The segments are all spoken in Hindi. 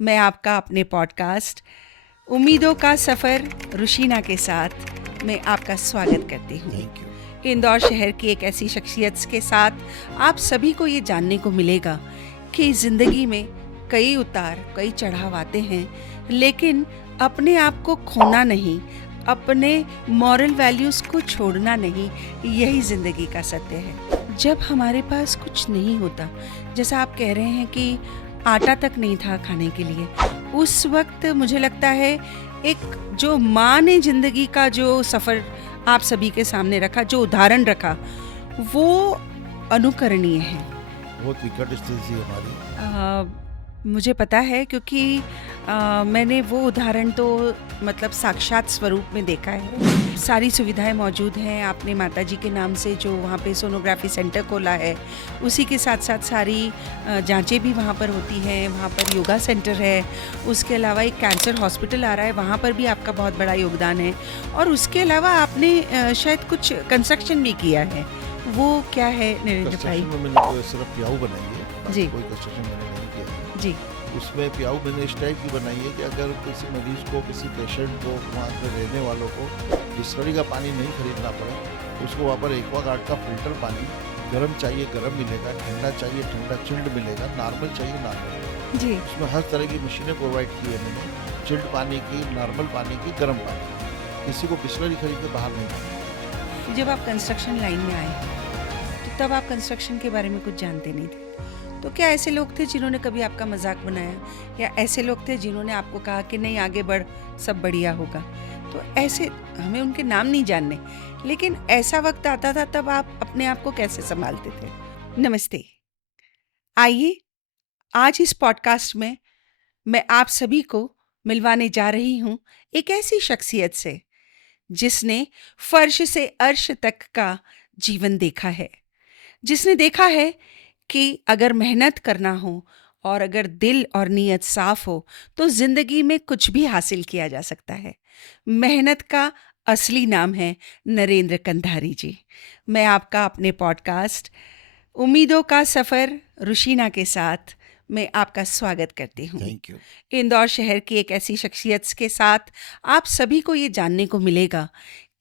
मैं आपका अपने पॉडकास्ट उम्मीदों का सफ़र रुशीना के साथ मैं आपका स्वागत करती हूँ। Thank you. इंदौर शहर की एक ऐसी शख्सियत के साथ आप सभी को ये जानने को मिलेगा कि ज़िंदगी में कई उतार कई चढ़ाव आते हैं, लेकिन अपने आप को खोना नहीं, अपने मॉरल वैल्यूज़ को छोड़ना नहीं, यही ज़िंदगी का सत्य है। जब हमारे पास कुछ नहीं होता, जैसा आप कह रहे हैं कि आटा तक नहीं था खाने के लिए, उस वक्त मुझे लगता है एक जो माँ ने ज़िंदगी का जो सफ़र आप सभी के सामने रखा, जो उदाहरण रखा, वो अनुकरणीय है। बहुत विकट स्थिति थी हमारी। मुझे पता है क्योंकि मैंने वो उदाहरण तो मतलब साक्षात स्वरूप में देखा है। सारी सुविधाएं मौजूद हैं, आपने माताजी के नाम से जो वहाँ पे सोनोग्राफी सेंटर खोला है, उसी के साथ साथ सारी जांचें भी वहाँ पर होती हैं, वहाँ पर योगा सेंटर है, उसके अलावा एक कैंसर हॉस्पिटल आ रहा है, वहाँ पर भी आपका बहुत बड़ा योगदान है। और उसके अलावा आपने शायद कुछ कंस्ट्रक्शन भी किया है, वो क्या है नरेंद्र भाई? कंस्ट्रक्शन में मैंने सिर्फ प्याऊ बनाई है, बाकी जी कोई कंस्ट्रक्शन मैंने नहीं किया है। जी उसमें प्याऊ मैंने इस टाइप की बनाई है कि अगर किसी मरीज को, किसी पेशेंट को, वहाँ पे रहने वालों को बिस्लरी का पानी नहीं खरीदना पड़े, उसको वहाँ पर एक्वागार्ड का फिल्टर पानी गर्म चाहिए गर्म मिलेगा, ठंडा चाहिए ठंडा चिल्ड मिलेगा, नॉर्मल चाहिए नॉर्मल। जी। उसमें हर तरह की मशीनें प्रोवाइड की है मैंने, चिल्ड पानी की, नॉर्मल पानी की, गर्म पानी की। किसी को बिस्लरी खरीद के बाहर नहीं जाना। जब आप कंस्ट्रक्शन लाइन में आए तो तब आप कंस्ट्रक्शन के बारे में कुछ जानते नहीं थे, तो क्या ऐसे लोग थे जिन्होंने कभी आपका मजाक बनाया, या ऐसे लोग थे जिन्होंने आपको कहा कि नहीं आगे बढ़, सब बढ़िया होगा? तो ऐसे हमें उनके नाम नहीं जानने, लेकिन ऐसा वक्त आता था तब आप अपने आप को कैसे संभालते थे? नमस्ते। आइए आज इस पॉडकास्ट में मैं आप सभी को मिलवाने जा रही हूँ एक ऐसी शख्सियत से जिसने फर्श से अर्श तक का जीवन देखा है, जिसने देखा है कि अगर मेहनत करना हो और अगर दिल और नीयत साफ हो तो जिंदगी में कुछ भी हासिल किया जा सकता है। मेहनत का असली नाम है नरेंद्र कंधारी जी। मैं आपका अपने पॉडकास्ट उम्मीदों का सफ़र रुशीना के साथ मैं आपका स्वागत करती हूँ। Thank you. इंदौर शहर की एक ऐसी शख्सियत के साथ आप सभी को ये जानने को मिलेगा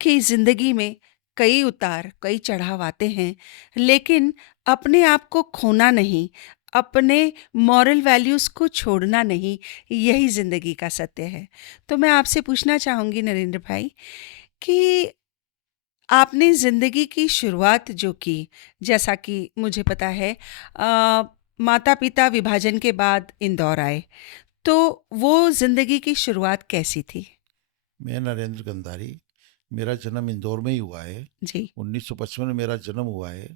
कि ज़िंदगी में कई उतार कई चढ़ाव आते हैं, लेकिन अपने आप को खोना नहीं, अपने मॉरल वैल्यूज़ को छोड़ना नहीं, यही ज़िंदगी का सत्य है। तो मैं आपसे पूछना चाहूँगी नरेंद्र भाई कि आपने ज़िंदगी की शुरुआत जो की, जैसा कि मुझे पता है माता-पिता विभाजन के बाद इंदौर आए, तो वो ज़िंदगी की शुरुआत कैसी थी? मैं नरेंद्र कंधारी, मेरा जन्म इंदौर में ही हुआ है। जी। 1955 में मेरा जन्म हुआ है।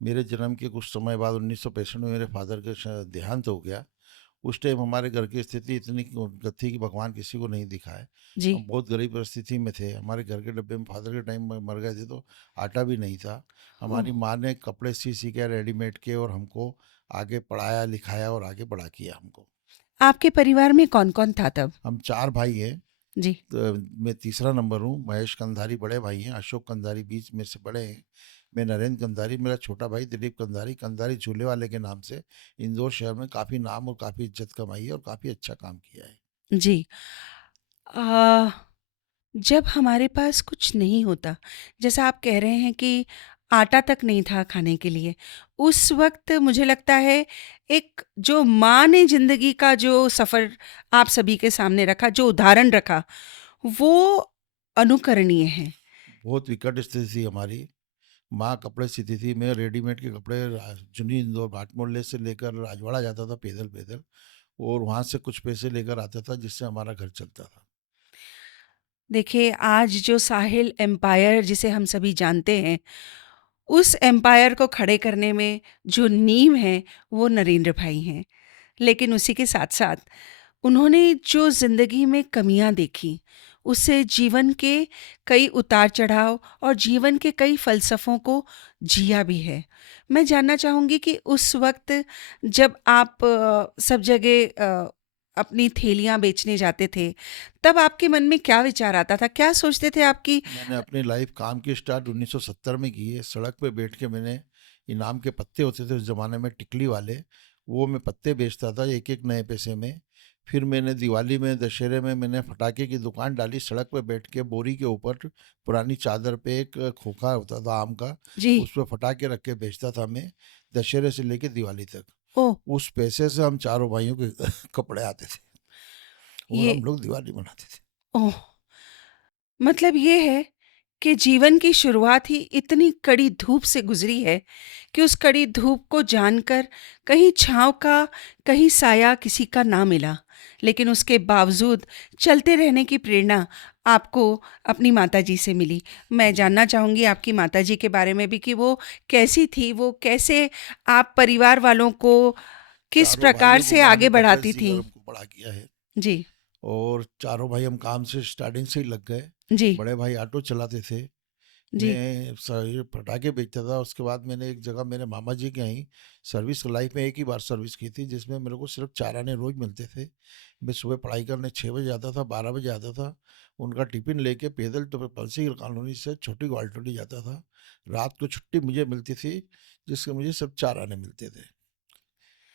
मेरे जन्म के कुछ समय बाद 1965 में मेरे फादर का देहांत हो गया। उस टाइम हमारे घर की स्थिति इतनी गत थी कि भगवान किसी को नहीं दिखा है। जी। हम बहुत गरीब परिस्थिति में थे। हमारे घर के डब्बे में फादर के टाइम में मर गए थे तो आटा भी नहीं था। ओह! हमारी माँ ने कपड़े सी के रेडीमेड के और हमको आगे पढ़ाया लिखाया और आगे बड़ा किया हमको। आपके परिवार में कौन-कौन था तब? हम 4 भाई हैं। जी। तो मैं तीसरा नंबर हूँ। महेश कंधारी बड़े भाई हैं, अशोक कंधारी बीच में से बड़े हैं। मैं नरेंद्र कंधारी, मेरा छोटा भाई दिलीप कंधारी, कंधारी झूले वाले के नाम से इंदौर शहर में काफ़ी नाम और काफ़ी इज्जत कमाई है और काफ़ी अच्छा काम किया है। जी। अ, जब हमारे पास कुछ नहीं होता, जैसा आप कह रहे हैं कि आटा तक नहीं था खाने के लिए, उस वक़्त मुझे लगता है एक जो माँ ने ज़िंदगी का जो सफ़र आप सभी के सामने रखा, जो उदाहरण रखा, वो अनुकरणीय है। बहुत विकट स्थिति थी हमारी। माँ कपड़े सीती थी, मैं रेडीमेड के कपड़े जुनी इंदौर भाट मोहल्ले से लेकर राजवाड़ा जाता था पैदल पैदल, और वहाँ से कुछ पैसे लेकर आता था जिससे हमारा घर चलता था। देखिए, आज जो साहिल एम्पायर जिसे हम सभी जानते हैं, उस एम्पायर को खड़े करने में जो नींव है, वो नरेंद्र भाई हैं। लेकिन उसी के साथ-साथ उन्होंने जो ज़िंदगी में कमियाँ देखी, उससे जीवन के कई उतार-चढ़ाव और जीवन के कई फ़लसफ़ों को जिया भी है। मैं जानना चाहूँगी कि उस वक़्त जब आप सब जगह अपनी थैलियाँ बेचने जाते थे, तब आपके मन में क्या विचार आता था? क्या सोचते थे आप कि मैंने अपनी लाइफ काम की स्टार्ट 1970 में की है। सड़क पे बैठ के मैंने, इनाम के पत्ते होते थे उस ज़माने में टिकली वाले, वो मैं पत्ते बेचता था एक एक नए पैसे में। फिर मैंने दिवाली में, दशहरे में मैंने पटाखे की दुकान डाली, सड़क पे बैठ के बोरी के ऊपर पुरानी चादर पे एक खोखा होता था आम का, जी। उस पे पटाखे रख के बेचता था मैं, दशहरे से लेके दिवाली तक। ओह! उस पैसे से हम चारों भाइयों के कपड़े आते थे और ये हम लोग दिवाली मनाते थे। ओह! मतलब ये है कि जीवन की शुरुआत ही इतनी कड़ी धूप से गुज़री है कि उस कड़ी धूप को जानकर कहीं छाँव का, कहीं साया किसी का ना मिला। लेकिन उसके बावजूद चलते रहने की प्रेरणा आपको अपनी माताजी से मिली। मैं जानना चाहूँगी आपकी माताजी के बारे में भी कि वो कैसी थी? वो कैसे आप परिवार वालों को किस चारों प्रकार भाइयों को से माँ ने आगे कपड़े बढ़ाती सीकर थीं? हमको बड़ा किया है। जी, और चारों भाई हम काम से स्टार्टिंग से ही लग गए। जी, बड़े भाई ऑटो चलाते थे, जी। मैं ये पटाखे बेचता था। उसके बाद मैंने एक जगह मेरे मामा जी के यहाँ सर्विस, लाइफ में एक ही बार सर्विस की थी, जिसमें मेरे को सिर्फ 4 आने रोज मिलते थे। मैं सुबह पढ़ाई करने 6 बजे आता था, 12 बजे आता था, उनका टिफिन लेके पैदल तो पलसी कॉलोनी से छोटी ग्वाल्टोली जाता था। रात को छुट्टी मुझे मिलती थी, जिसके मुझे सिर्फ 4 आने मिलते थे।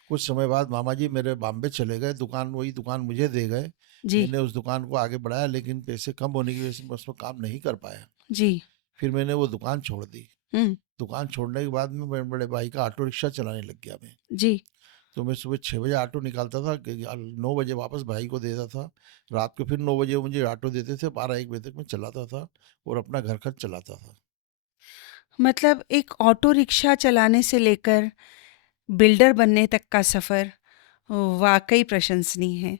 कुछ समय बाद मामा जी मेरे बॉम्बे चले गए, दुकान, वही दुकान मुझे दे गए। जी, मैंने उस दुकान को आगे बढ़ाया, लेकिन पैसे कम होने की वजह से मैं उसमें काम नहीं कर पाया। जी। फिर मैंने वो दुकान छोड़ दी। हुँ, दुकान छोड़ने के बाद में बड़े बड़े भाई का ऑटो रिक्शा चलाने लग गया मैं। जी। तो मैं सुबह 6 बजे ऑटो निकालता था, 9 बजे वापस भाई को देता था। रात को फिर 9 बजे वो मुझे ऑटो देते थे, 12-1 बजे तक मैं चलाता था और अपना घर खर्च चलाता था। मतलब एक ऑटो रिक्शा चलाने से लेकर बिल्डर बनने तक का सफ़र वाक़ई प्रशंसनीय है।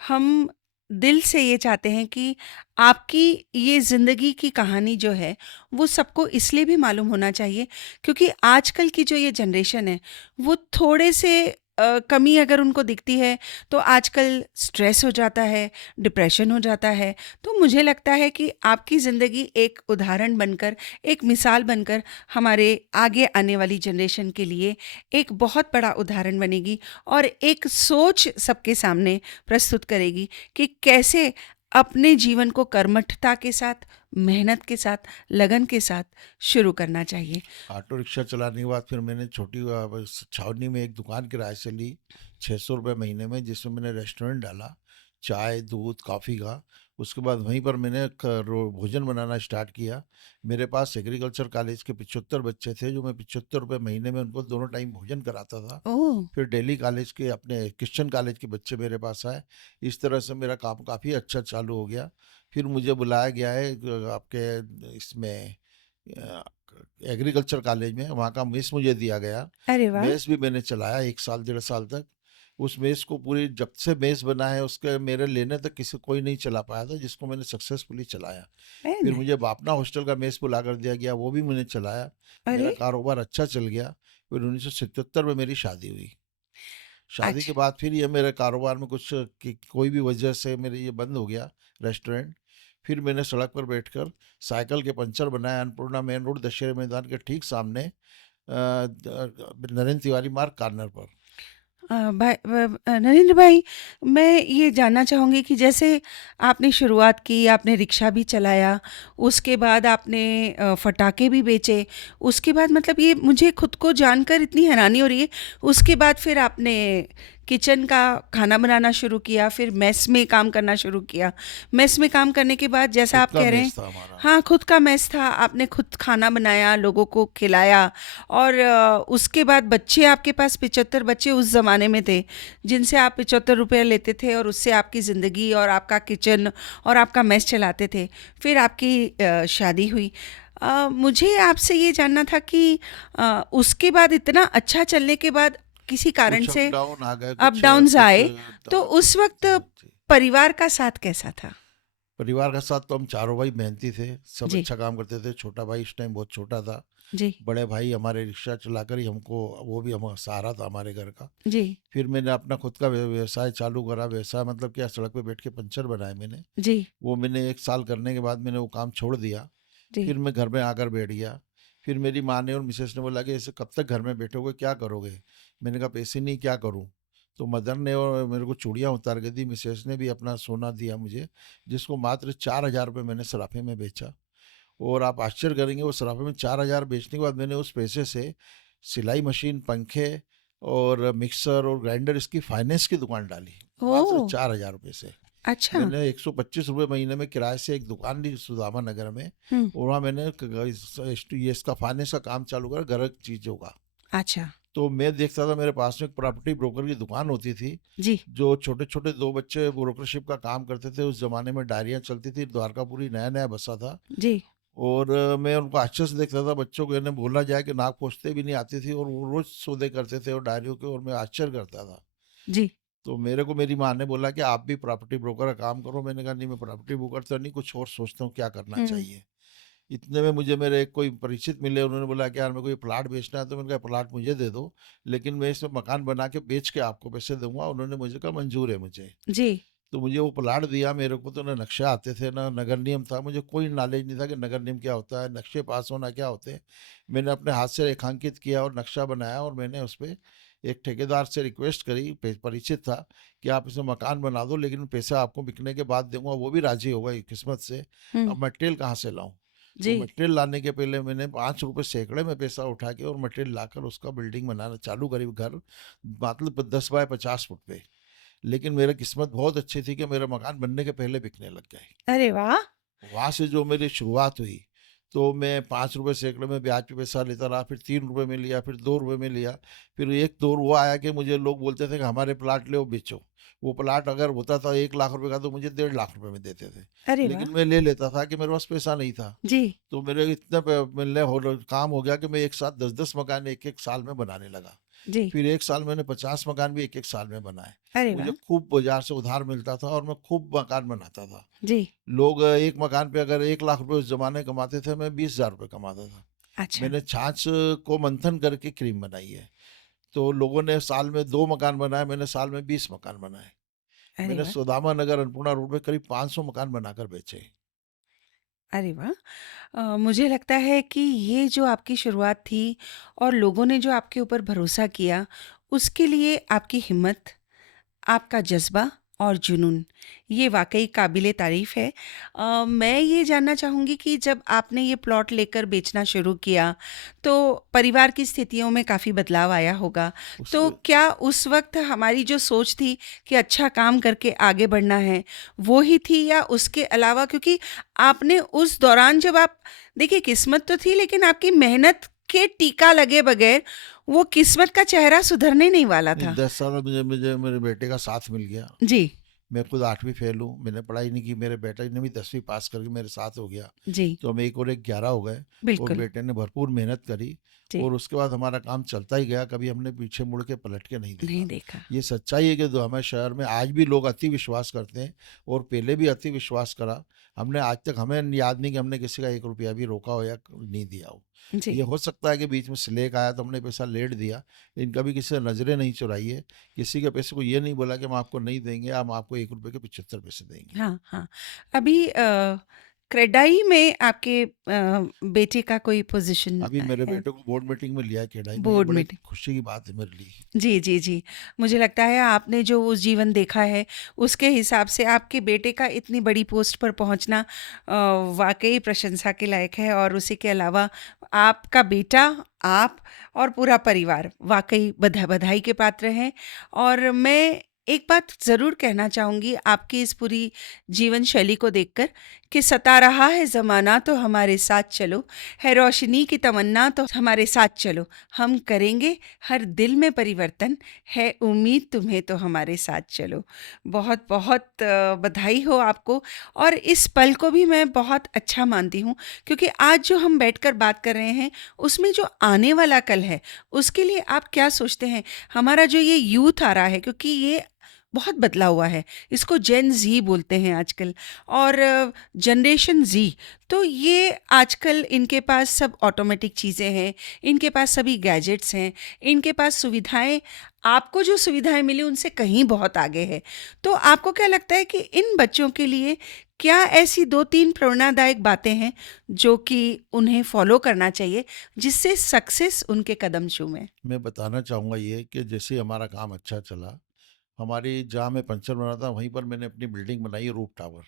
हम दिल से ये चाहते हैं कि आपकी ये ज़िंदगी की कहानी जो है, वो सबको इसलिए भी मालूम होना चाहिए क्योंकि आजकल की जो ये जनरेशन है, वो थोड़े से कमी अगर उनको दिखती है, तो आजकल स्ट्रेस हो जाता है, डिप्रेशन हो जाता है। तो मुझे लगता है कि आपकी ज़िंदगी एक उदाहरण बनकर, एक मिसाल बनकर हमारे आगे आने वाली जनरेशन के लिए एक बहुत बड़ा उदाहरण बनेगी और एक सोच सबके सामने प्रस्तुत करेगी कि कैसे अपने जीवन को कर्मठता के साथ, मेहनत के साथ, लगन के साथ शुरू करना चाहिए। ऑटो रिक्शा चलाने के बाद फिर मैंने छोटी छावनी में एक दुकान किराए से ली, 600 रुपये महीने में, जिसमें मैंने रेस्टोरेंट डाला, चाय दूध कॉफ़ी का। उसके बाद वहीं पर मैंने भोजन बनाना स्टार्ट किया। मेरे पास एग्रीकल्चर कॉलेज के 75 बच्चे थे, जो मैं 75 रुपये महीने में उनको दोनों टाइम भोजन कराता था। ओह! फिर दिल्ली कॉलेज के, अपने क्रिश्चियन कॉलेज के बच्चे मेरे पास आए। इस तरह से मेरा काम काफ़ी अच्छा चालू हो गया। फिर मुझे बुलाया गया है आपके इसमें एग्रीकल्चर कॉलेज में, वहाँ का मेस मुझे दिया गया। अरे वाह! मेस भी मैंने चलाया 1 साल 1.5 साल तक। उस मेस को पूरी, जब से मेस बना है उसके मेरे लेने तक किसी कोई नहीं चला पाया था, जिसको मैंने सक्सेसफुली चलाया। वेरी फिर नाइस। मुझे बापना हॉस्टल का मेस बुला कर दिया गया, वो भी मैंने चलाया। मेरा अरे! कारोबार अच्छा चल गया। फिर 1977 में मेरी शादी हुई। शादी के अच्छा। बाद फिर ये मेरे कारोबार में कुछ कोई भी वजह से मेरे ये बंद हो गया रेस्टोरेंट। फिर मैंने सड़क पर बैठकर साइकिल के पंचर बनाए, अन्नपूर्णा मेन रोड, दशहरे मैदान के ठीक सामने, नरेंद्र तिवारी मार्ग कॉर्नर पर। नरेंद्र भाई, मैं ये जानना चाहूँगी कि जैसे आपने शुरुआत की, आपने रिक्शा भी चलाया, उसके बाद आपने पटाखे भी बेचे, उसके बाद मतलब ये मुझे खुद को जानकर इतनी हैरानी हो रही है, उसके बाद फिर आपने किचन का खाना बनाना शुरू किया, फिर मेस में काम करना शुरू किया। मेस में काम करने के बाद जैसा खुद आप का कह रहे हैं मेस था हमारा। हाँ, खुद का मेस था, आपने खुद खाना बनाया, लोगों को खिलाया और उसके बाद बच्चे आपके पास 75 बच्चे उस ज़माने में थे, जिनसे आप 75 रुपए लेते थे और उससे आपकी ज़िंदगी और आपका किचन और आपका मेस चलाते थे। फिर आपकी शादी हुई। मुझे आपसे ये जानना था कि उसके बाद इतना अच्छा चलने के बाद किसी कारण कुछ अप से डाउन आ गए, अप कुछ डाउन्स कुछ आए, तो उस वक़्त जी जी। परिवार का साथ कैसा था? परिवार के साथ तो हम चारों भाई मेहनती थे, सब जी, अच्छा काम करते थे। छोटा भाई इस टाइम बहुत छोटा था। जी, बड़े भाई हमारे रिक्शा चलाकर ही हमको, वो भी हम सहारा था हमारे घर का। जी, फिर मैंने अपना खुद का व्यवसाय चालू करा। व्यवसाय मतलब क्या, सड़क पे बैठ के पंचर बनाए मैंने। जी, वो मैंने 1 साल करने के बाद मैंने वो काम छोड़ दिया। जी। फिर मैं घर में आकर बैठ गया। फिर मेरी माँ ने और मिसेस ने बोला कि ऐसे कब तक घर में बैठोगे, क्या करोगे? मैंने कहा पैसे नहीं, क्या करूँ? तो मदर ने और मेरे को चूड़ियाँ उतार के दी, मिसेस ने भी अपना सोना दिया मुझे, जिसको मात्र 4,000 रुपये मैंने सराफे में बेचा। और आप आश्चर्य करेंगे, वो सराफे में 4,000 बेचने के बाद मैंने उस पैसे से सिलाई मशीन, पंखे और मिक्सर और ग्राइंडर, इसकी फाइनेंस की दुकान डाली। मात्र ओह! 4,000 रुपये से। अच्छा। मैंने 125 रुपये महीने में किराए से एक दुकान ली सुदामा नगर में, हुँ, और वहाँ मैंने ये इसका फाइनेंस का काम चालू करा, घर की चीज़ों का। अच्छा। तो मैं देखता था मेरे पास में एक प्रॉपर्टी ब्रोकर की दुकान होती थी, जी, जो छोटे छोटे दो बच्चे ब्रोकरशिप का काम करते थे। उस जमाने में डायरियाँ चलती थी, द्वारकापुरी नया नया बसा था। जी, और मैं उनको अच्छे से देखता था, बच्चों को इन्हें बोलना जाए कि नाक पोंछते भी नहीं आती थी, और वो रोज सौदे करते थे और डायरियों के, और मैं आश्चर्य करता था। जी। तो मेरे को मेरी माँ ने बोला कि आप भी प्रॉपर्टी ब्रोकर का काम करो। मैंने कहा नहीं, मैं प्रॉपर्टी ब्रोकर तो नहीं, कुछ और सोचता हूँ क्या करना हुँ, चाहिए। इतने में मुझे मेरे एक कोई परिचित मिले, उन्होंने बोला कि यार मेरे को ये प्लाट बेचना है। तो मैंने कहा प्लाट मुझे दे दो, लेकिन मैं इसमें मकान बना के बेच के आपको पैसे दूंगा। उन्होंने मुझे कहा मंजूर है मुझे। जी। तो मुझे वो प्लाट दिया। मेरे को तो ना नक्शा आते थे ना नगर नियम था, मुझे कोई नॉलेज नहीं था कि नगर नियम क्या होता है, नक्शे पास होना क्या होते हैं। मैंने अपने हाथ से रेखांकित किया और नक्शा बनाया, और मैंने उस पर एक ठेकेदार से रिक्वेस्ट करी, परिचित था, कि आप इसमें मकान बना दो, लेकिन पैसा आपको बिकने के बाद दूंगा। वो भी राजी हो गई किस्मत से। हुँ, अब मटेरियल कहाँ से लाऊं? तो जी। मटेरियल लाने के पहले मैंने 5 रुपए सैकड़े में पैसा उठा के और मटेरियल लाकर उसका बिल्डिंग बनाना चालू करी, घर मतलब 10 बाय 50 फुट पे। लेकिन मेरी किस्मत बहुत अच्छी थी कि मेरा मकान बनने के पहले बिकने लग गए। अरे वाह! वहाँ से जो मेरी शुरुआत हुई, तो मैं 5 रुपए सैकड़े में ब्याज पे पैसा लेता रहा, फिर 3 रुपए में लिया, फिर 2 रुपए में लिया। फिर एक दौर वो आया कि मुझे लोग बोलते थे कि हमारे प्लाट ले बेचो। वो प्लाट अगर होता था 1 लाख रुपए का, तो मुझे 1.5 लाख रुपए में देते थे। अरे वाह! लेकिन मैं ले लेता था कि मेरे पास पैसा नहीं था। जी, तो मेरे इतने मिलने हो काम हो गया कि मैं एक साथ 10-10 मकान एक एक साल में बनाने लगा। जी। फिर एक साल मैंने 50 मकान भी एक एक साल में बनाए। अरे मुझे वाह! खूब बाजार से उधार मिलता था, और मैं खूब मकान बनाता था। जी, लोग एक मकान पे अगर 1 लाख रुपए उस जमाने कमाते थे, मैं 20,000 रुपये कमाता था। अच्छा। मैंने छाछ को मंथन करके क्रीम बनाई है। तो लोगों ने साल में 2 मकान बनाए, मैंने साल में 20 मकान बनाए। अरे मैंने वाह! सुदामा नगर अन्नपूर्णा रोड पे करीब 500 मकान बनाकर बेचे। अरे वाह! मुझे लगता है कि ये जो आपकी शुरुआत थी और लोगों ने जो आपके ऊपर भरोसा किया, उसके लिए आपकी हिम्मत, आपका जज़्बा और जुनून, ये वाक़ई काबिल-ए-तारीफ़ है। मैं ये जानना चाहूँगी कि जब आपने ये प्लॉट लेकर बेचना शुरू किया, तो परिवार की स्थितियों में काफ़ी बदलाव आया होगा। तो उसके क्या उस वक़्त हमारी जो सोच थी कि अच्छा काम करके आगे बढ़ना है, वो ही थी या उसके अलावा क्योंकि आपने उस दौरान जब आप देखिए किस्मत तो थी लेकिन आपकी मेहनत के टीका लगे बगैर, वो किस्मत का चेहरा सुधरने नहीं वाला नहीं, था। 10 साल में मुझे मुझे मेरे बेटे का साथ मिल गया। जी, मैं खुद 8वीं फेल हूँ, मैंने पढ़ाई नहीं की। मेरे बेटे ने भी 10वीं पास करके मेरे साथ हो गया। जी, तो हम एक और एक 11 हो गए। और बिल्कुल। बेटे ने भरपूर मेहनत करी, जी, और उसके बाद हमारा काम चलता ही गया। कभी हमने पीछे मुड़ के पलट के नहीं नहीं देखा। देखा। ये सच्चाई है कि जो हमारे शहर में आज भी लोग अति विश्वास करते हैं, और पहले भी अति विश्वास करा। हमने आज तक, हमें याद नहीं कि हमने किसी का 1 रुपया भी रोका हो या नहीं दिया हो। जी, ये हो सकता है कि बीच में स्लेक आया तो हमने पैसा लेट दिया, लेकिन कभी किसी से नजरें नहीं चुराई है। किसी के पैसे को ये नहीं बोला कि हम आपको नहीं देंगे, हम आपको 1 रुपए के 75 पैसे देंगे। हाँ, हाँ। अभी क्रेडाई में आपके बेटे का कोई पोज़ीशन अभी मेरे है? बेटे को बोर्ड मीटिंग में लिया है खेड़ाई में। ये बोर्ड बड़े मीटिंग। खुशी की बात है मेरे लिए। जी, जी, जी। मुझे लगता है आपने जो उस जीवन देखा है, उसके हिसाब से आपके बेटे का इतनी बड़ी पोस्ट पर पहुँचना वाक़ई प्रशंसा के लायक है और उसी के अलावा आपका बेटा, आप और पूरा परिवार वाक़ई बधाई के पात्र हैं। और मैं एक बात ज़रूर कहना चाहूँगी आपकी इस पूरी जीवन शैली को देखकर कि सता रहा है ज़माना तो हमारे साथ चलो, है रोशनी की तमन्ना तो हमारे साथ चलो, हम करेंगे हर दिल में परिवर्तन, है उम्मीद तुम्हें तो हमारे साथ चलो। बहुत-बहुत बधाई हो आपको और इस पल को भी मैं बहुत अच्छा मानती हूँ क्योंकि आज जो हम बैठकर बात कर रहे हैं, उसमें जो आने वाला कल है, उसके लिए आप क्या सोचते हैं? हमारा जो ये यूथ आ रहा है क्योंकि ये बहुत बदला हुआ है, इसको जेन ज़ी बोलते हैं आजकल और जनरेशन ज़ी, तो ये आजकल इनके पास सब ऑटोमेटिक चीज़ें हैं, इनके पास सभी गैजेट्स हैं, इनके पास सुविधाएँ आपको जो सुविधाएँ मिली उनसे कहीं बहुत आगे है। तो आपको क्या लगता है कि इन बच्चों के लिए क्या ऐसी 2-3 प्रेरणादायक बातें हैं जो कि उन्हें फ़ॉलो करना चाहिए जिससे सक्सेस उनके कदम छूमें? मैं बताना चाहूँगा ये कि जैसे हमारा काम अच्छा चला, हमारी जहाँ मैं पंचर बना था वहीं पर मैंने अपनी बिल्डिंग बनाई, रूफ टावर।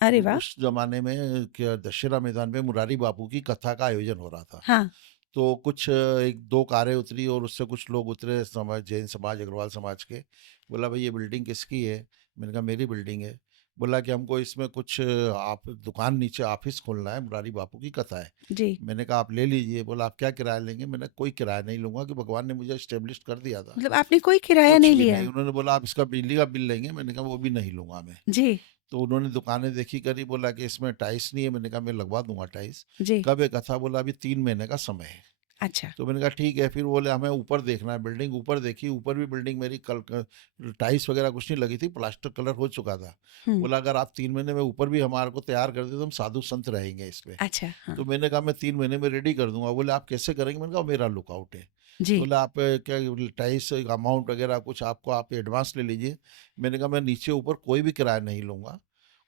अरे और वाह! उस ज़माने में क्या दशहरा मैदान में मुरारी बापू की कथा का आयोजन हो रहा था। हाँ, तो कुछ एक दो कारें उतरी और उससे कुछ लोग उतरे, समाज, जैन समाज, अग्रवाल समाज के। बोला भाई ये बिल्डिंग किसकी है? मैंने कहा मेरी बिल्डिंग है। बोला कि हमको इसमें कुछ आप दुकान नीचे ऑफिस खोलना है, मुरारी बापू की कथा है। जी। मैंने कहा आप ले लीजिए। बोला आप क्या किराया लेंगे? मैंने कोई किराया नहीं लूंगा, कि भगवान ने मुझे स्टेब्लिश कर दिया था। मतलब आपने कोई किराया कुछ नहीं भी लिया? नहीं। उन्होंने बोला आप इसका बिजली का बिल लेंगे? मैंने कहा वो भी नहीं लूंगा मैं। जी, तो उन्होंने दुकानें देखी करी, बोला कि इसमें टाइल्स नहीं है। मैंने कहा मैं लगवा दूंगा टाइल्स। जी। कब है कथा? बोला अभी 3 महीने का समय है। अच्छा। तो मैंने कहा ठीक है। फिर बोले हमें ऊपर देखना है बिल्डिंग। ऊपर देखी, ऊपर भी बिल्डिंग मेरी कल टाइल्स वगैरह कुछ नहीं लगी थी, प्लास्टर कलर हो चुका था। हुँ। बोला अगर आप 3 महीने में ऊपर भी हमारे को तैयार कर दे तो हम साधु संत रहेंगे इस पे। अच्छा, हाँ। तो मैंने कहा मैं 3 महीने में रेडी कर दूंगा। बोले आप कैसे करेंगे? मैंने कहा मेरा लुकआउट है। तो जी, बोला आप क्या टाइल्स अमाउंट वगैरह कुछ आपको, आप एडवांस ले लीजिए। मैंने कहा मैं नीचे ऊपर कोई भी किराया नहीं लूंगा।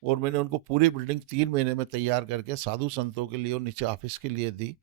और मैंने उनको पूरी बिल्डिंग 3 महीने में तैयार करके साधु संतों के लिए और नीचे ऑफिस के लिए दी।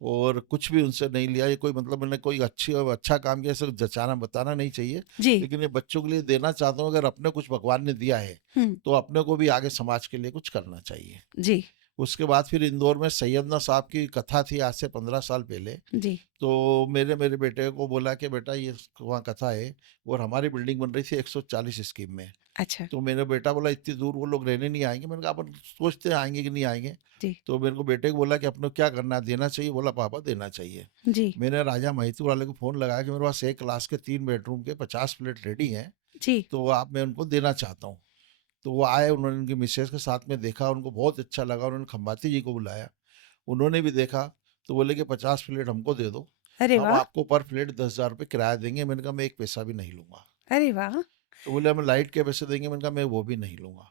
और कुछ भी उनसे नहीं लिया। ये कोई मतलब मैंने कोई अच्छा काम किया, सिर्फ जचाना बताना नहीं चाहिए। जी। लेकिन ये बच्चों के लिए देना चाहता हूँ, अगर अपने कुछ भगवान ने दिया है हुँ। तो अपने को भी आगे समाज के लिए कुछ करना चाहिए। जी, उसके बाद फिर इंदौर में सैयदना साहब की कथा थी आज से 15 साल पहले। जी। तो मेरे मेरे बेटे को बोला कि बेटा ये वहाँ कथा है, और हमारी बिल्डिंग बन रही थी 140 स्कीम में। अच्छा। तो मेरा बेटा बोला इतनी दूर वो लोग रहने नहीं आएंगे। मैंने कहा अपन सोचते हैं आएंगे कि नहीं आएंगे। जी, तो मेरे को बेटे को बोला कि अपने को क्या करना है, देना चाहिए? बोला पापा देना चाहिए। जी, मैंने राजा महितुर वाले को फ़ोन लगाया कि मेरे पास एक क्लास के 3 बेडरूम के 50 फ्लैट रेडी हैं, जी। तो आप, मैं उनको देना चाहता हूँ। तो वो आए, उन्होंने उनकी मिसेज के साथ में देखा, उनको बहुत अच्छा लगा। उन्होंने खंबाती जी को बुलाया, उन्होंने भी देखा। तो बोले कि 50 फ्लैट हमको दे दो, अरे हम वाह! आपको पर फ्लैट 10,000 रुपये किराया देंगे। मैंने कहा मैं एक पैसा भी नहीं लूँगा। अरे वाह! तो बोले हमें लाइट के पैसे देंगे। मैंने कहा मैं वो भी नहीं लूँगा।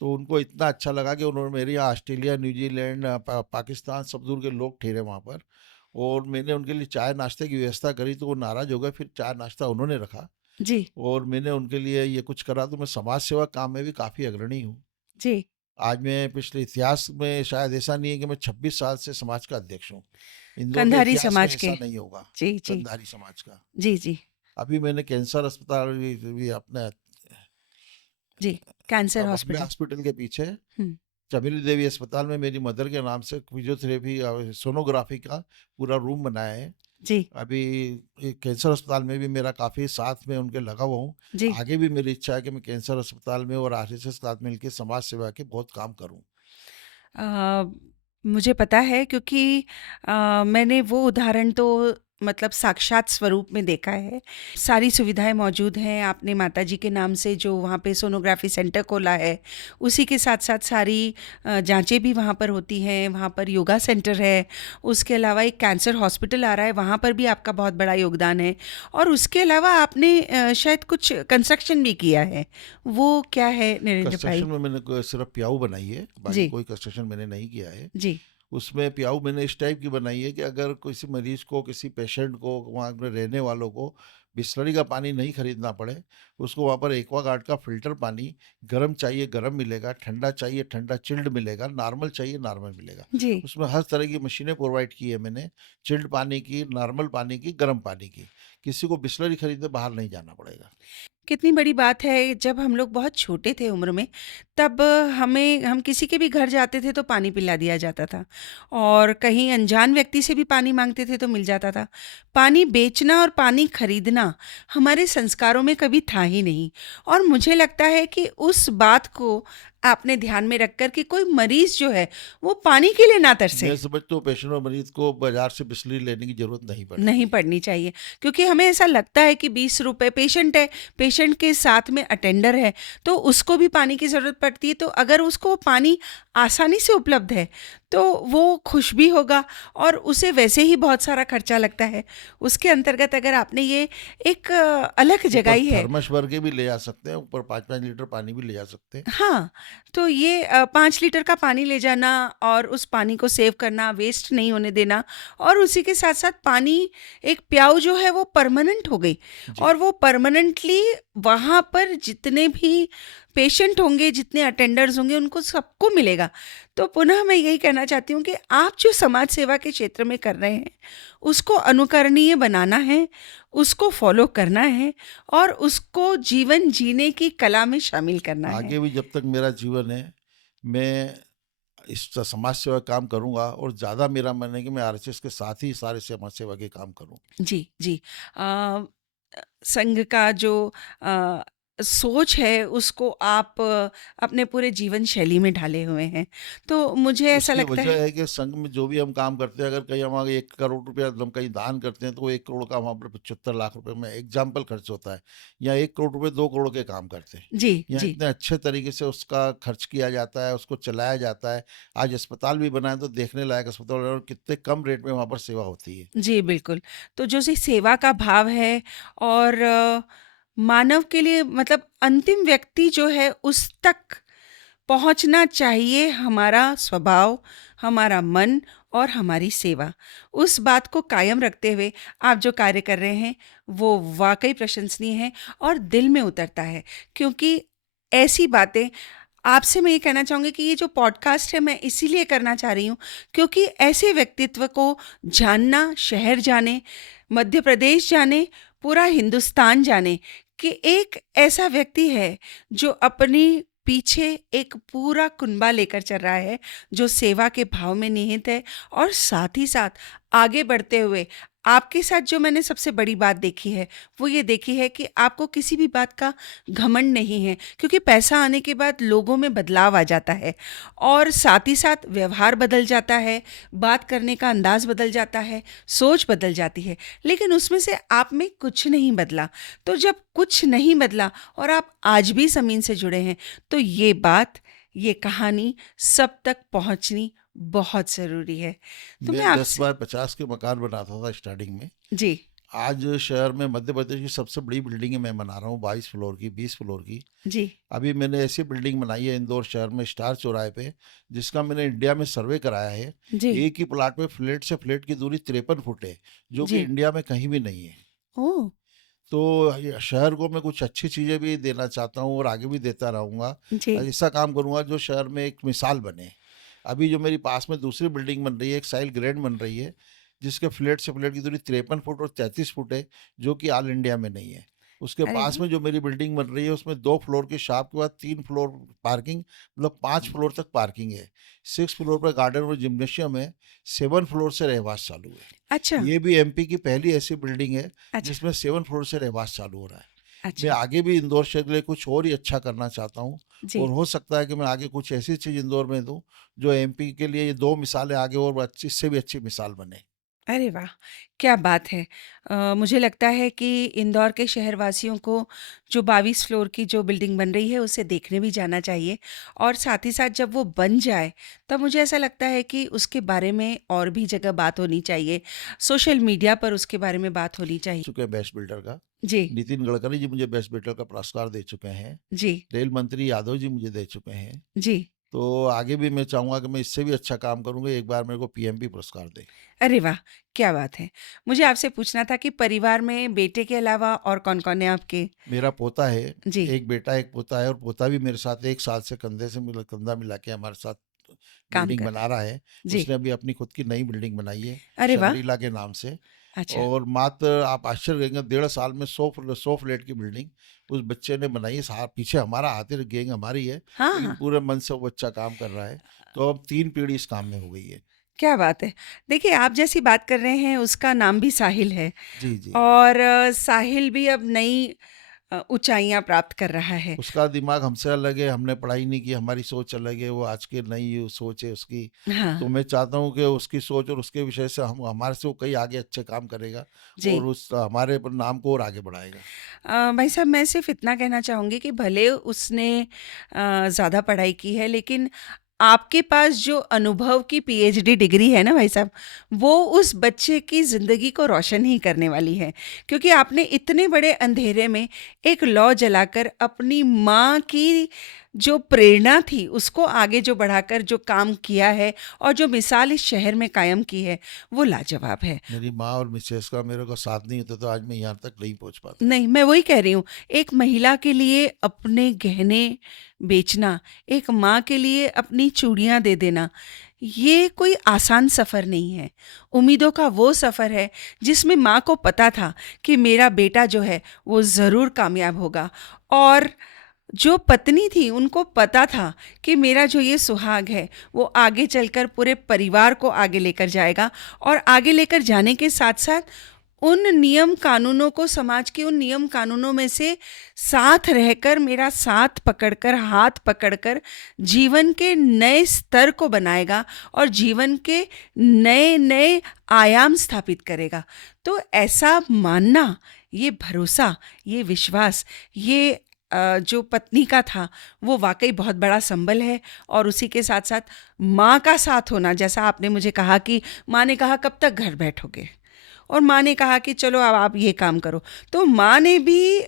तो उनको इतना अच्छा लगा कि उन्होंने मेरे यहाँ ऑस्ट्रेलिया, न्यूजीलैंड, पाकिस्तान सब दूर के लोग ठहरे वहाँ पर। और मैंने उनके लिए चाय नाश्ते की व्यवस्था करी, तो वो नाराज़ हो गए। फिर चाय नाश्ता उन्होंने रखा, जी, और मैंने उनके लिए ये कुछ करा। तो मैं समाज सेवा काम में भी काफ़ी अग्रणी हूँ। जी। आज मैं पिछले इतिहास में शायद ऐसा नहीं है कि मैं 26 साल से समाज का अध्यक्ष हूँ। इंदौर के कंधारी इतिहास में समाज ऐसा के। नहीं होगा। जी, जी। कंधारी समाज का। जी, जी, अभी मैंने कैंसर अस्पताल भी अपने, जी। कैंसर अब अपने हॉस्पिटल। हॉस्पिटल के पीछे हुँ। चमेली देवी अस्पताल में मेरी मदर के नाम से फिजियोथेरेपी, सोनोग्राफी का पूरा रूम बनाया है। जी, अभी कैंसर अस्पताल में भी मेरा काफ़ी साथ में उनके लगा हुआ हूँ। जी। आगे भी मेरी इच्छा है कि मैं कैंसर अस्पताल में और आरएसएस के साथ मिलकर समाज सेवा के बहुत काम करूँ। अ, मुझे पता है क्योंकि मैंने वो उदाहरण तो मतलब साक्षात स्वरूप में देखा है। सारी सुविधाएँ मौजूद हैं, आपने माताजी के नाम से जो वहाँ पे सोनोग्राफ़ी सेंटर खोला है, उसी के साथ-साथ सारी जाँचें भी वहाँ पर होती हैं, वहाँ पर योगा सेंटर है, उसके अलावा एक कैंसर हॉस्पिटल आ रहा है, वहाँ पर भी आपका बहुत बड़ा योगदान है और उसके अलावा आपने शायद कुछ कंस्ट्रक्शन भी किया है। वो क्या है नरेंद्र कंस्ट्रक्शन भाई? में मैंने सिर्फ प्याऊ बनाई है, बाकी जी, कोई कंस्ट्रक्शन मैंने नहीं किया है। जी, उसमें प्याऊ मैंने इस टाइप की बनाई है कि अगर किसी मरीज को, किसी पेशेंट को, वहाँ पे रहने वालों को बिस्लरी का पानी नहीं खरीदना पड़े, उसको वहाँ पर एक्वागार्ड का फिल्टर पानी, गर्म चाहिए गर्म मिलेगा, ठंडा चाहिए ठंडा चिल्ड मिलेगा, नॉर्मल चाहिए नॉर्मल मिलेगा। जी। उसमें हर तरह की मशीनें प्रोवाइड की है मैंने, चिल्ड पानी की, नॉर्मल पानी की, गर्म पानी की। किसी को बिस्लरी खरीदने बाहर नहीं जाना पड़ेगा। कितनी बड़ी बात है जब हम लोग बहुत छोटे थे उम्र में तब हम किसी के भी घर जाते थे तो पानी पिला दिया जाता था और कहीं अनजान व्यक्ति से भी पानी मांगते थे तो मिल जाता था। पानी बेचना और पानी खरीदना हमारे संस्कारों में कभी था ही नहीं और मुझे लगता है कि उस बात को आपने ध्यान में रखकर कि कोई मरीज जो है वो पानी के लिए ना तरसे। मैं समझता हूँ पेशेंट और मरीज को बाजार से बिस्लरी लेने की जरूरत नहीं नहीं पड़ेगी। पड़नी चाहिए क्योंकि हमें ऐसा लगता है कि 20 रुपए पेशेंट है, पेशेंट के साथ में अटेंडर है, तो उसको भी पानी की ज़रूरत पड़ती है, तो अगर उसको पानी आसानी से उपलब्ध है, तो वो खुश भी होगा और उसे वैसे ही बहुत सारा खर्चा लगता है। उसके अंतर्गत अगर आपने ये एक अलग ऊपर जगाई है। थर्मस भर के भी ले जा सकते हैं, ऊपर 5-5 लीटर पानी भी ले जा सकते हैं। हाँ, तो ये 5 लीटर का पानी ले जाना और उस पानी को सेव करना, वेस्ट नहीं होने देना और उसी के साथ-साथ पानी एक प्याऊ जो है वो परमानेंट हो गई जी। और वो परमानेंटली वहाँ पर जितने भी पेशेंट होंगे, जितने अटेंडर्स होंगे, उनको सबको मिलेगा। तो पुनः मैं यही कहना चाहती हूँ कि आप जो समाज सेवा के क्षेत्र में कर रहे हैं, उसको अनुकरणीय बनाना है, उसको फ़ॉलो करना है और उसको जीवन जीने की कला में शामिल करना है। आगे भी जब तक मेरा जीवन है, मैं इस समाज सेवा का काम करूँगा और ज़्यादा मेरा मन है कि मैं आरएसएस के साथ ही सारे समाज सेवा के काम करूँ। जी, जी। संघ का जो अ, सोच है उसको आप अपने पूरे जीवन शैली में ढाले हुए हैं। तो मुझे ऐसा उसकी लगता है। वजह है कि संघ में जो भी हम काम करते हैं, अगर कहीं हम आगे 1 करोड़ रुपया हम कहीं दान करते हैं, तो वो 1 करोड़ का वहाँ पर 75 लाख रुपए में एग्ज़ाम्पल खर्च होता है। या 1 करोड़ रुपए 2 करोड़ के काम करते हैं। जी, यहाँ जी। इतने अच्छे तरीके से उसका खर्च किया जाता है, उसको चलाया जाता है। आज अस्पताल भी बना है तो देखने लायक अस्पताल है और कितने कम रेट में वहाँ पर सेवा होती है। जी, बिल्कुल। तो जो सी सेवा का भाव है और मानव के लिए मतलब अंतिम व्यक्ति जो है उस तक पहुंचना चाहिए हमारा स्वभाव, हमारा मन और हमारी सेवा। उस बात को कायम रखते हुए आप जो कार्य कर रहे हैं, वो वाक़ई प्रशंसनीय है और दिल में उतरता है। क्योंकि ऐसी बातें आपसे मैं ये कहना चाहूँगी कि ये जो पॉडकास्ट है मैं इसीलिए करना चाह रही हूँ क्योंकि ऐसे व्यक्तित्व को जानना, शहर जाने, मध्य प्रदेश जाने, पूरा हिंदुस्तान जाने कि एक ऐसा व्यक्ति है जो अपनी पीछे एक पूरा कुनबा लेकर चल रहा है, जो सेवा के भाव में निहित है और साथ ही साथ आगे बढ़ते हुए आपके साथ जो मैंने सबसे बड़ी बात देखी है, वो ये देखी है कि आपको किसी भी बात का घमंड नहीं है क्योंकि पैसा आने के बाद लोगों में बदलाव आ जाता है और साथ ही साथ व्यवहार बदल जाता है, बात करने का अंदाज बदल जाता है, सोच बदल जाती है, लेकिन उसमें से आप में कुछ नहीं बदला। तो जब कुछ नहीं बदला और आप आज भी ज़मीन से जुड़े हैं, तो ये बात, ये कहानी सब तक पहुंचनी बहुत ज़रूरी है। तो मैं मैं 10 आपसे। बाय 50 के मकान बनाता था स्टार्टिंग में। जी, आज शहर में मध्य प्रदेश की सबसे बड़ी बिल्डिंग मैं बना रहा हूँ, 22 फ्लोर की, 20 फ्लोर की। जी, अभी मैंने ऐसी बिल्डिंग बनाई है इंदौर शहर में स्टार चौराहे पे, जिसका मैंने इंडिया में सर्वे कराया है। जी, एक ही प्लाट में फ्लैट से फ्लैट की दूरी 53 फुट है, जो कि जी। इंडिया में कहीं भी नहीं है। ओह! तो ये शहर को मैं कुछ अच्छी चीज़ें भी देना चाहता हूँ और आगे भी देता रहूँगा। जी, ऐसा काम करूँगा जो शहर में एक मिसाल बने। अभी जो मेरी पास में दूसरी बिल्डिंग बन रही है, एक साइल ग्रेड बन रही है, जिसके फ्लैट से फ्लैट की दूरी 53 फुट और 33 फुट है, जो कि ऑल इंडिया में नहीं है। उसके अरे पास वाह! में जो मेरी बिल्डिंग बन रही है, उसमें 2 फ्लोर की शॉप के बाद 3 फ्लोर पार्किंग, मतलब 5 फ्लोर तक पार्किंग है। 6 फ्लोर पर गार्डन और जिम्नेशियम है, 7 फ्लोर से रहवास चालू है। अच्छा, ये भी एमपी की पहली ऐसी बिल्डिंग है अच्छा, जिसमें 7 फ्लोर से रहवास चालू हो रहा है। मैं अच्छा। आगे भी इंदौर शहर के लिए कुछ और ही अच्छा करना चाहता हूँ जी। और हो सकता है कि मैं आगे कुछ ऐसी चीज़ इंदौर में दूँ जो एमपी के लिए ये 2 मिसालें आगे और अच्छी, इससे भी अच्छी मिसाल बने। अरे वाह! क्या बात है। मुझे लगता है कि इंदौर के शहरवासियों को जो 22 फ्लोर की जो बिल्डिंग बन रही है, उसे देखने भी जाना चाहिए और साथ ही साथ जब वो बन जाए, तब मुझे ऐसा लगता है कि उसके बारे में और भी जगह बात होनी चाहिए। सोशल मीडिया पर उसके बारे में बात होनी चाहिए। चुके हैं बेस्ट बिल्डर का। जी, नितिन गडकरी जी मुझे बेस्ट बिल्डर का पुरस्कार दे चुके हैं। जी, रेल मंत्री यादव जी मुझे दे चुके हैं। जी। तो आगे भी मैं चाहूँगा कि मैं इससे भी अच्छा काम करूँगा, एक बार मेरे को पीएम भी पुरस्कार दें। अरे वाह! क्या बात है। मुझे आपसे पूछना था कि परिवार में बेटे के अलावा और कौन-कौन है आपके? मेरा पोता है, जी, एक बेटा, एक पोता है और पोता भी मेरे साथ 1 साल से कंधे से कंधा मिला के हमारे साथ काम बिल्डिंग कर बना रहा है। जी। उसने अभी अपनी खुद की नई बिल्डिंग बनाई है, अरे वाह! शंग्रीला के नाम से। अच्छा। और मात्र आप आश्चर्य करेंगे, 1.5 साल में 100 फ्लैट की बिल्डिंग उस बच्चे ने बनाई है। पीछे हमारा हाथ है, गैंग हमारी है, हाँ, लेकिन हाँ। पूरे मन से वो बच्चा काम कर रहा है। तो अब 3 पीढ़ी इस काम में हो गई है। क्या बात है! देखिए, आप जैसी बात कर रहे हैं उसका नाम भी साहिल है जी, जी। और साहिल भी अब नई ऊँचाइयाँ प्राप्त कर रहा है। उसका दिमाग हमसे अलग है, हमने पढ़ाई नहीं की, हमारी सोच अलग है, वो आज की नई सोच है उसकी। हाँ, तो मैं चाहता हूँ कि उसकी सोच और उसके विषय से हम हमारे से वो कहीं आगे अच्छे काम करेगा जी। और उस हमारे नाम को और आगे बढ़ाएगा। भाई साहब मैं सिर्फ़ इतना कहना चाहूँगी कि भले उसने ज़्यादा पढ़ाई की है लेकिन आपके पास जो अनुभव की पीएचडी डिग्री है ना भाई साहब, वो उस बच्चे की ज़िंदगी को रोशन ही करने वाली है। क्योंकि आपने इतने बड़े अंधेरे में एक लौ जलाकर अपनी माँ की जो प्रेरणा थी, उसको आगे जो बढ़ाकर जो काम किया है और जो मिसाल इस शहर में कायम की है, वो लाजवाब है। मेरी माँ और मिसेस का मेरे को साथ नहीं होता तो आज मैं यहाँ तक नहीं पहुँच पाता। नहीं, मैं वही कह रही हूँ, एक महिला के लिए अपने गहने बेचना, एक माँ के लिए अपनी चूड़ियाँ दे देना, ये कोई आसान सफ़र नहीं है। उम्मीदों का वो सफ़र है जिसमें माँ को पता था कि मेरा बेटा जो है वो ज़रूर कामयाब होगा और जो पत्नी थी उनको पता था कि मेरा जो ये सुहाग है वो आगे चलकर पूरे परिवार को आगे लेकर जाएगा, और आगे लेकर जाने के साथ साथ उन नियम कानूनों को, समाज के उन नियम कानूनों में से साथ रहकर, मेरा साथ पकड़कर, हाथ पकड़कर जीवन के नए स्तर को बनाएगा और जीवन के नए नए आयाम स्थापित करेगा। तो ऐसा मानना, ये भरोसा, ये विश्वास, ये जो पत्नी का था वो वाकई बहुत बड़ा संबल है। और उसी के साथ साथ माँ का साथ होना, जैसा आपने मुझे कहा कि माँ ने कहा कब तक घर बैठोगे, और माँ ने कहा कि चलो अब आप ये काम करो। तो माँ ने भी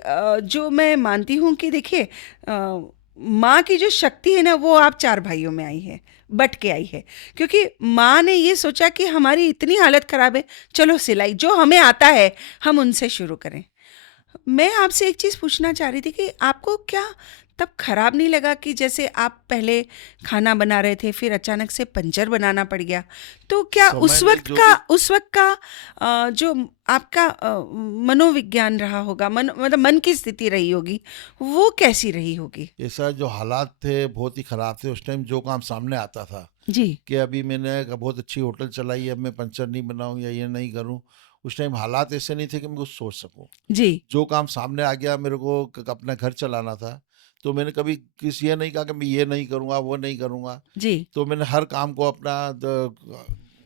जो मैं मानती हूँ कि देखिए, माँ की जो शक्ति है ना वो आप चार भाइयों में आई है, बट के आई है। क्योंकि माँ ने ये सोचा कि हमारी इतनी हालत खराब है, चलो सिलाई जो हमें आता है हम उनसे शुरू करें। मैं आपसे एक चीज़ पूछना चाह रही थी कि आपको क्या तब खराब नहीं लगा कि जैसे आप पहले खाना बना रहे थे, फिर अचानक से पंचर बनाना पड़ गया? तो क्या समय ने जो भी उस वक़्त का जो आपका मनोविज्ञान रहा होगा, मतलब मन की स्थिति रही होगी, वो कैसी रही होगी? ऐसा जो हालात थे बहुत ही ख़राब थे उस टाइम, जो काम सामने आता था जी, कि अभी मैंने एक बहुत अच्छी होटल चलाई है, अब मैं पंचर नहीं बनाऊँ या ये नहीं करूँ। उस टाइम हालात ऐसे नहीं थे कि मैं कुछ सोच सकूँ। जी, जो काम सामने आ गया, मेरे को अपना घर चलाना था, तो मैंने कभी किसी ये नहीं कहा कि मैं ये नहीं करूँगा, वो नहीं करूँगा। जी, तो मैंने हर काम को अपना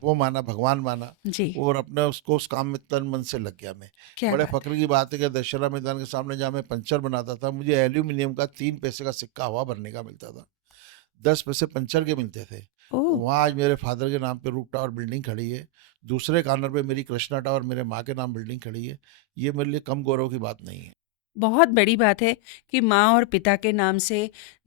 वो माना, भगवान माना, जी, और अपना उसको उस काम में तन मन से लग गया मैं। क्या बड़े बात फ़ख्र की बात है कि दशहरा मैदान के सामने जहाँ मैं पंचर बनाता था, मुझे एल्यूमीनियम का 3 पैसे का सिक्का हवा भरने का मिलता था। 10 पैसे पंचर के मिलते थे। है! ओह! वहाँ आज मेरे फादर के नाम पे रूफ टावर बिल्डिंग खड़ी है। दूसरे कॉर्नर पे मेरी कृष्णा टावर मेरे माँ के नाम बिल्डिंग खड़ी है। ये मेरे लिए कम गौरव की बात नहीं है। बहुत बड़ी बात है कि माँ और पिता के नाम से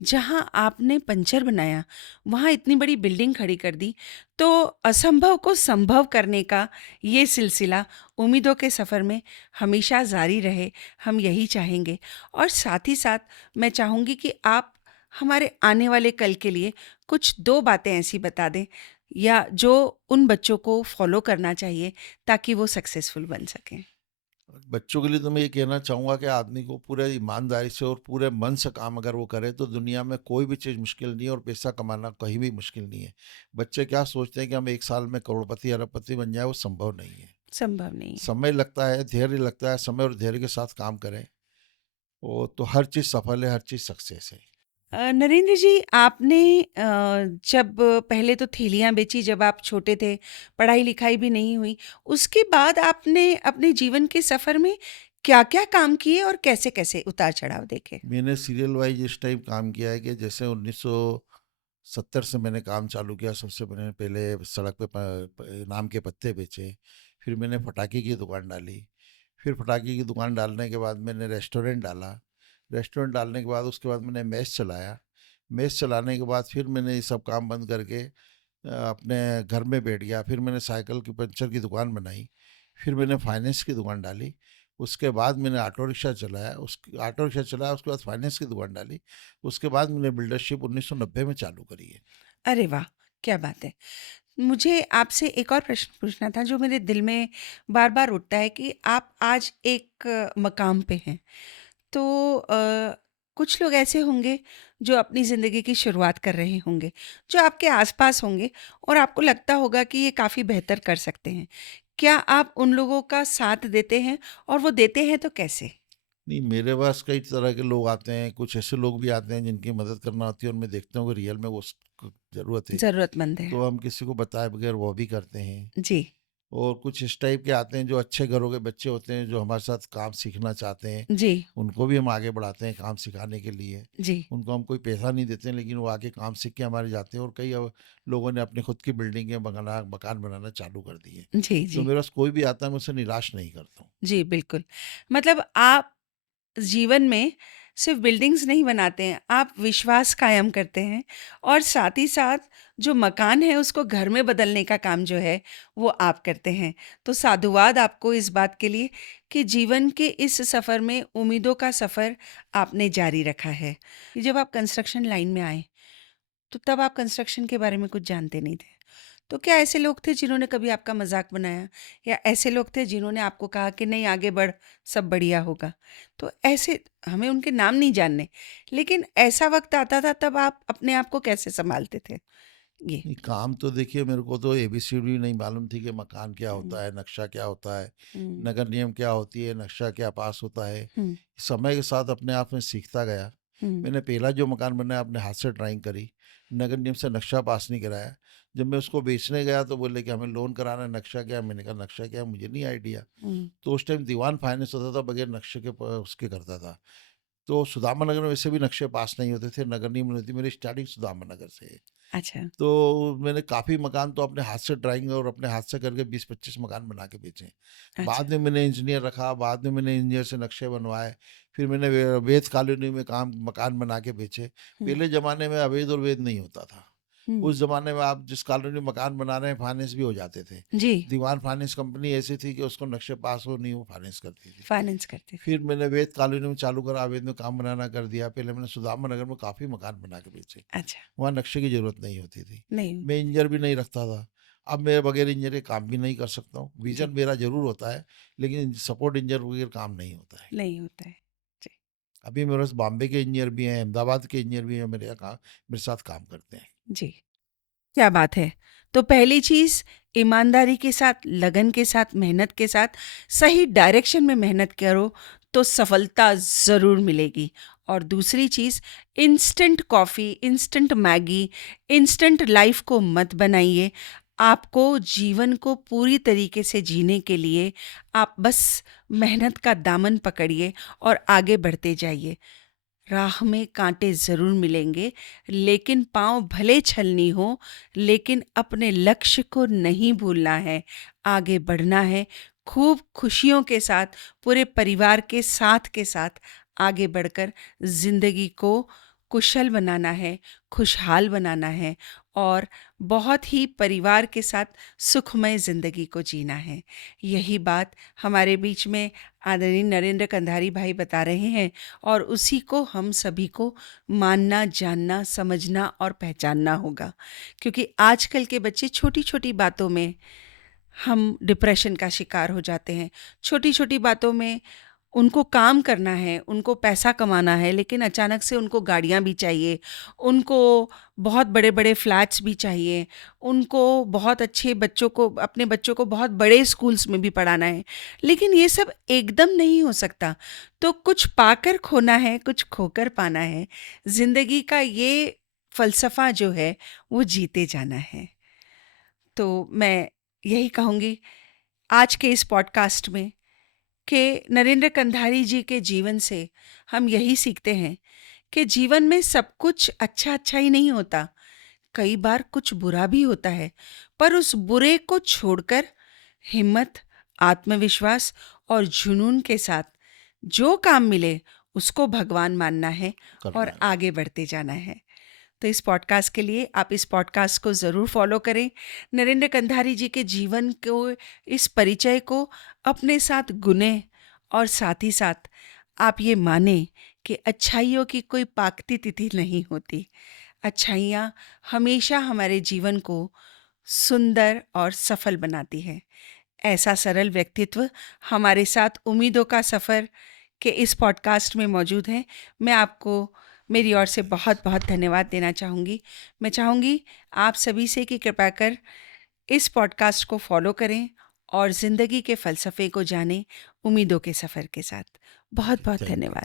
जहाँ आपने पंचर बनाया, वहाँ इतनी बड़ी बिल्डिंग खड़ी कर दी। तो असंभव को संभव करने का ये सिलसिला उम्मीदों के सफ़र में हमेशा जारी रहे, हम यही चाहेंगे। और साथ ही साथ मैं चाहूँगी कि आप हमारे आने वाले कल के लिए कुछ 2 बातें ऐसी बता दें, या जो उन बच्चों को फ़ॉलो करना चाहिए ताकि वो सक्सेसफुल बन सकें। बच्चों के लिए तो मैं ये कहना चाहूँगा कि आदमी को पूरे ईमानदारी से और पूरे मन से काम अगर वो करे तो दुनिया में कोई भी चीज़ मुश्किल नहीं है, और पैसा कमाना कहीं भी मुश्किल नहीं है। बच्चे क्या सोचते हैं कि हम 1 साल में करोड़पति, अरबपति बन जाएँ, वो संभव नहीं है। संभव नहीं है। समय लगता है, धैर्य लगता है, समय और धैर्य के साथ काम करें, वो तो हर चीज़ सफल है, हर चीज़ सक्सेस है। नरेंद्र जी, आपने जब पहले तो थैलियाँ बेची जब आप छोटे थे, पढ़ाई-लिखाई भी नहीं हुई, उसके बाद आपने अपने जीवन के सफ़र में क्या-क्या काम किए और कैसे-कैसे उतार-चढ़ाव देखे? मैंने सीरियल वाइज इस टाइप काम किया है कि जैसे 1970 से मैंने काम चालू किया। सबसे मैंने पहले सड़क पे नाम के पत्ते बेचे, फिर मैंने पटाखे की दुकान डाली, फिर पटाखे की दुकान डालने के बाद मैंने रेस्टोरेंट डाला, रेस्टोरेंट डालने के बाद उसके बाद मैंने मेस चलाया, मेस चलाने के बाद फिर मैंने ये सब काम बंद करके अपने घर में बैठ गया। फिर मैंने साइकिल की पंचर की दुकान बनाई, फिर मैंने फाइनेंस की दुकान डाली, उसके बाद मैंने ऑटो रिक्शा चलाया, उसके बाद फाइनेंस की दुकान डाली, उसके बाद मैंने बिल्डरशिप 1990 में चालू करी है। अरे वाह! क्या बात है। मुझे आपसे एक और प्रश्न पूछना था जो मेरे दिल में बार-बार उठता है कि आप आज एक मकाम पे हैं। तो कुछ लोग ऐसे होंगे जो अपनी ज़िंदगी की शुरुआत कर रहे होंगे, जो आपके आस-पास होंगे और आपको लगता होगा कि ये काफ़ी बेहतर कर सकते हैं। क्या आप उन लोगों का साथ देते हैं, और वो देते हैं तो कैसे? नहीं, मेरे पास कई तरह के लोग आते हैं, कुछ ऐसे लोग भी आते हैं जिनकी मदद करना होती है और मैं देखता हूँ कि रियल में वो ज़रूरत है, ज़रूरतमंद है। तो हम किसी को बताए बगैर वो भी करते हैं। जी, और कुछ इस टाइप के आते हैं जो अच्छे घरों के बच्चे होते हैं, जो हमारे साथ काम सीखना चाहते हैं, जी, उनको भी हम आगे बढ़ाते हैं काम सिखाने के लिए। जी, उनको हम कोई पैसा नहीं देते हैं, लेकिन वो आके काम सीख के हमारे जाते हैं, और कई लोगों ने अपनी खुद की बिल्डिंगें मकान बनाना चालू कर दिए। जी, तो जी, मेरे पास कोई भी आता है, मैं उसे निराश नहीं करता हूँ। जी, बिल्कुल। मतलब आप जीवन में सिर्फ बिल्डिंग्स नहीं बनाते हैं, आप विश्वास कायम करते हैं, और साथ ही साथ जो मकान है उसको घर में बदलने का काम जो है वो आप करते हैं। तो साधुवाद आपको इस बात के लिए कि जीवन के इस सफ़र में उम्मीदों का सफ़र आपने जारी रखा है। जब आप कंस्ट्रक्शन लाइन में आए, तो तब आप कंस्ट्रक्शन के बारे में कुछ जानते नहीं थे। तो क्या ऐसे लोग थे जिन्होंने कभी आपका मज़ाक बनाया? या ऐसे लोग थे जिन्होंने आपको कहा कि नहीं आगे बढ़, सब बढ़िया होगा? तो ऐसे हमें उनके नाम नहीं जानने, लेकिन ऐसा वक़्त आता था तब आप अपने आप को कैसे सँभालते थे? ये। नहीं, काम तो देखिए मेरे को तो एबीसीडी नहीं मालूम थी कि मकान क्या हुँ, होता है, नक्शा क्या होता है, हुँ, नगर नियम क्या होती है, नक्शा क्या पास होता है। हुँ, समय के साथ अपने आप में सीखता गया। हुँ, मैंने पहला जो मकान बनाया अपने हाथ से ड्राइंग करी, नगर नियम से नक्शा पास नहीं कराया। जब मैं उसको बेचने गया तो बोले कि हमें लोन कराना है, नक्शा क्या है? मैंने कहा नक्शा क्या है? मुझे नहीं आइडिया। हुँ। तो उस टाइम दीवान फाइनेंस होता था, बगैर नक्शे के उसके करता था। तो सुदामा नगर में वैसे भी नक्शे पास नहीं होते थे, नगर नियम नहीं होती। मेरी स्टार्टिंग सुदामा नगर से है। अच्छा, तो मैंने काफ़ी मकान तो अपने हाथ से ड्राइंग और अपने हाथ से करके 20-25 मकान बना के बेचे। अच्छा। बाद में मैंने इंजीनियर रखा, बाद में मैंने इंजीनियर से नक्शे बनवाए, फिर मैंने वेद कॉलोनी में काम मकान बना के बेचे। हुँ, पहले ज़माने में अवैध और वैध नहीं होता था। हुँ। उस ज़माने में आप जिस कॉलोनी में मकान बना रहे हैं, फाइनेंस भी हो जाते थे। जी, दीवान फाइनेंस कंपनी ऐसी थी कि उसको नक्शे पास हो नहीं, वो फाइनेंस करती थी। फाइनेंस करते थे। फिर मैंने वेद कॉलोनी में चालू करा, अवैध में काम बनाना कर दिया। पहले मैंने सुदामा नगर में काफ़ी मकान बना के बेचे। अच्छा, वहाँ नक्शे की ज़रूरत नहीं होती थी। नहीं मैं होती। इंजीनियर भी नहीं रखता था। अब मैं बगैर इंजीनियर के काम भी नहीं कर सकता हूँ। जी, विज़न मेरा ज़रूर होता है, लेकिन सपोर्ट इंजीनियर बगैर काम नहीं होता है। नहीं होता है। जी, अभी मेरे पास बॉम्बे के इंजीनियर भी हैं, अहमदाबाद के इंजीनियर भी हैं, मेरे साथ काम करते हैं। जी। क्या बात है! तो पहली चीज़ ईमानदारी के साथ, लगन के साथ, मेहनत के साथ, सही डायरेक्शन में मेहनत करो तो सफलता ज़रूर मिलेगी। और दूसरी चीज़ instant coffee, instant Maggi, instant life को मत बनाइए। आपको जीवन को पूरी तरीके से जीने के लिए आप बस मेहनत का दामन पकड़िए और आगे बढ़ते जाइए। राह में कांटे ज़रूर मिलेंगे, लेकिन पाँव भले छलनी हो, लेकिन अपने लक्ष्य को नहीं भूलना है, आगे बढ़ना है, खूब खुशियों के साथ, पूरे परिवार के साथ आगे बढ़कर ज़िंदगी को कुशल बनाना है, खुशहाल बनाना है और बहुत ही परिवार के साथ सुखमय ज़िंदगी को जीना है। यही बात हमारे बीच में आदरणीय नरेंद्र कंधारी भाई बता रहे हैं और उसी को हम सभी को मानना, जानना, समझना और पहचानना होगा। क्योंकि आजकल के बच्चे छोटी-छोटी बातों में हम डिप्रेशन का शिकार हो जाते हैं। छोटी-छोटी बातों में उनको काम करना है, उनको पैसा कमाना है, लेकिन अचानक से उनको गाड़ियाँ भी चाहिए, उनको बहुत बड़े-बड़े फ्लैट्स भी चाहिए, उनको बहुत अच्छे बच्चों को अपने बच्चों को बहुत बड़े स्कूल्स में भी पढ़ाना है। लेकिन ये सब एकदम नहीं हो सकता। तो कुछ पाकर खोना है, कुछ खोकर पाना है। ज़िंदगी का ये फ़लसफ़ा जो है, वो जीते जाना है। तो मैं यही कहूँगी आज के इस पॉडकास्ट में कि नरेंद्र कंधारी जी के जीवन से हम यही सीखते हैं कि जीवन में सब कुछ अच्छा-अच्छा ही नहीं होता। कई बार कुछ बुरा भी होता है, पर उस बुरे को छोड़कर हिम्मत, आत्मविश्वास और जुनून के साथ जो काम मिले उसको भगवान मानना है करना और है। आगे बढ़ते जाना है। तो इस पॉडकास्ट के लिए आप इस पॉडकास्ट को ज़रूर फॉलो करें। नरेंद्र कंधारी जी के जीवन को, इस परिचय को अपने साथ गुनें और साथ ही साथ आप ये मानें कि अच्छाइयों की कोई पाकती तिथि नहीं होती। अच्छाइयाँ हमेशा हमारे जीवन को सुंदर और सफल बनाती है। ऐसा सरल व्यक्तित्व हमारे साथ उम्मीदों का सफ़र के इस पॉडकास्ट में मौजूद हैं। मैं आपको मेरी ओर से बहुत-बहुत धन्यवाद देना चाहूँगी। मैं चाहूँगी आप सभी से कि कृपया कर इस पॉडकास्ट को फ़ॉलो करें और ज़िंदगी के फ़लसफ़े को जानें उम्मीदों के सफ़र के साथ। जी, बहुत-बहुत थैंक यू। धन्यवाद।